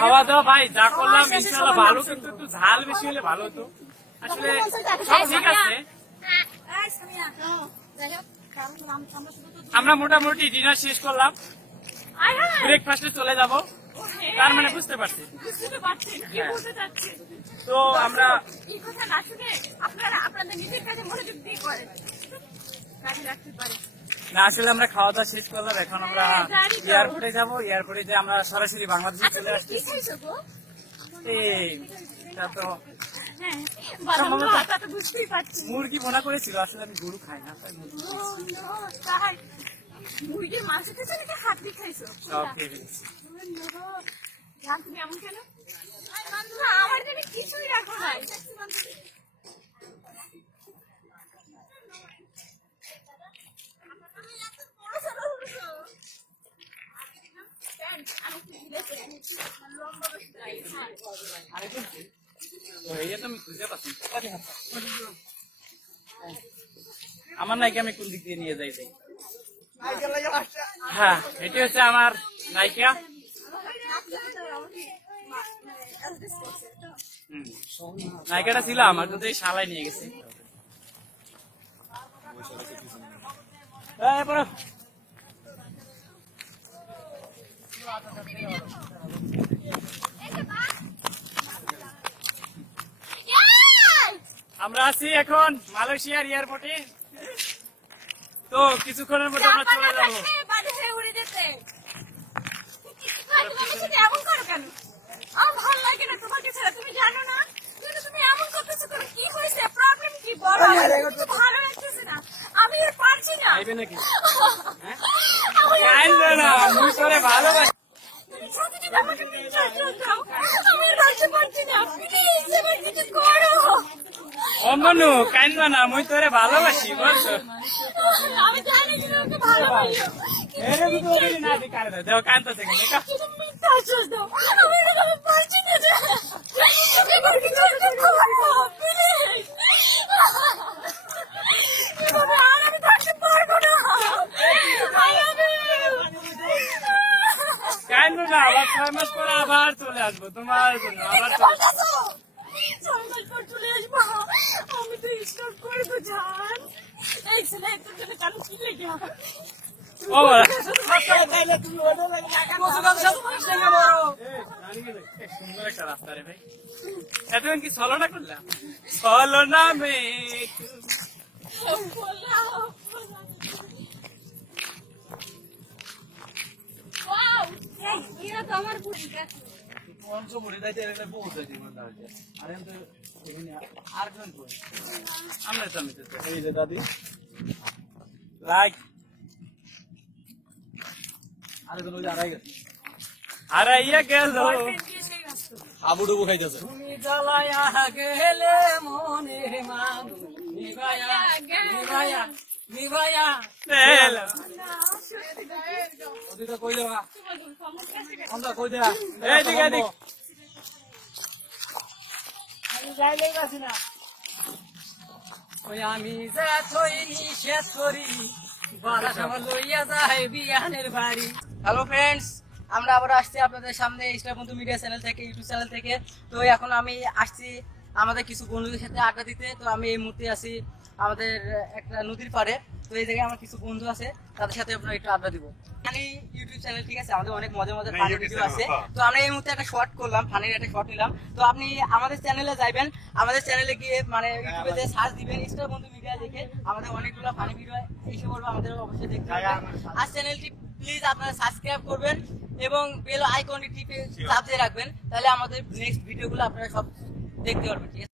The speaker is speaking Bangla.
খাওয়া দাওয়া ভাই যা করলাম ইনশাআল্লাহ ভালো, কিন্তু একটু ঝাল বেশি হলে ভালো হতো। আসলে সব ঠিক আছে, আমরা মোটামুটি ডিনার শেষ করলাম, ব্রেকফাস্টে চলে যাব। তার মানে বুঝতে পারছি তো আমরা না, আসলে আমরা খাওয়া দাওয়া শেষ করলাম, এখন আমরা এয়ারপোর্টে যাবো। এয়ারপোর্টে যে আমরা সরাসরি বাংলাদেশে চলে আসছি। তো মুরগি মনে করেছিল, আসলে আমি গরু খাই না, তাই মুরগির মাংস খেয়েছো নাকি হাতি খাইছো? সব খেয়ে ফেলেছি। তুমি এমন কেন? আমার জন্য কিছুই রাখো নাই। আমার নায়িকা আমি কোন দিক দিয়ে নিয়ে যাই? হ্যাঁ, এটি হচ্ছে আমার নায়িকা। নায়িকাটা ছিল আমার, কিন্তু এই শালাই নিয়ে গেছে। আমরা আছি এখন মালয়েশিয়ার এয়ারপোর্টে, তো কিছুক্ষণের মধ্যে আমরা চলে যাবো। এমন করো কেন? আমার ভালো লাগে না তোমাকে ছাড়া, তুমি জানো না? তুমি এমন করতেছো কেন? কি হয়েছে? প্রবলেম কি? বলো। ভালো লাগতেছে না, আমি আর পারছি না। নাকি না, মুই করে ভালোবাসি। অমনু কাইন্দ না, মুই তোরে ভালোবাসি, বলছো? আমি জানি তুমি ভালোবাসো। দেখো কান্দতে থেকে কান্দো না, আবার 6 মাস পরে আবার চলে আসবো তোমার জন্য, আবার চলে আসবো। আমি তো স্টপ করবো জান। এই ছেলে তোর জন্য কেন কি লেগে সুন্দর একটা রাস্তা রে ভাই, এতদিন কি ছলনা করলাম? ছলনা মে দাদি লাইক হারাইয়া গেল আবুডুবু খাইতেছে। তুমি জ্বালায়া গেলে মনে মানু নিভায়া নিভায়া নিভায়া তেল ওদিকে কই দেবা, আমরা কই দেবা, এই দিকে দিক আমি যাইলেই বাসি না। ওই আমি যা থই শেষ করি বালা আমার লইয়া যায় বিয়ানের বাড়ি। হ্যালো ফ্রেন্ডস, আমরা আবার আসছি আপনাদের সামনে স্টার বন্ধু মিডিয়া চ্যানেল থেকে, ইউটিউব চ্যানেল থেকে। তো এখন আমি আসছি আমাদের কিছু বন্ধুদের সাথে আড্ডা দিতে। তো আমি এই মুহূর্তে আছি আমাদের একটা নদীর পাড়ে। তো এই জায়গায় আমার কিছু বন্ধু আছে, তাদের সাথে আপনারা একটু আড্ডা দিব। ফানি ইউটিউব চ্যানেল, ঠিক আছে, আমাদের অনেক মজার মজার ফানি ভিডিও আছে। তো আমরা এই মুহূর্তে একটা শর্ট করলাম, ফানির একটা শর্ট নিলাম। তো আপনি আমাদের চ্যানেলে যাবেন, আমাদের চ্যানেলে গিয়ে মানে ইউটিউবে যে সার্চ দিবেন স্টার বন্ধু মিডিয়া লিখে, আমাদের অনেকগুলো ফানি ভিডিও এসে পড়বে, আমাদের অবশ্যই দেখতে হবে। আর চ্যানেলটি প্লিজ আপনারা সাবস্ক্রাইব করবেন এবং বেল আইকনটি টিপে চাপ দিয়ে রাখবেন, তাহলে আমাদের নেক্সট ভিডিওগুলো আপনারা সব দেখতে পারবেন, ঠিক আছে।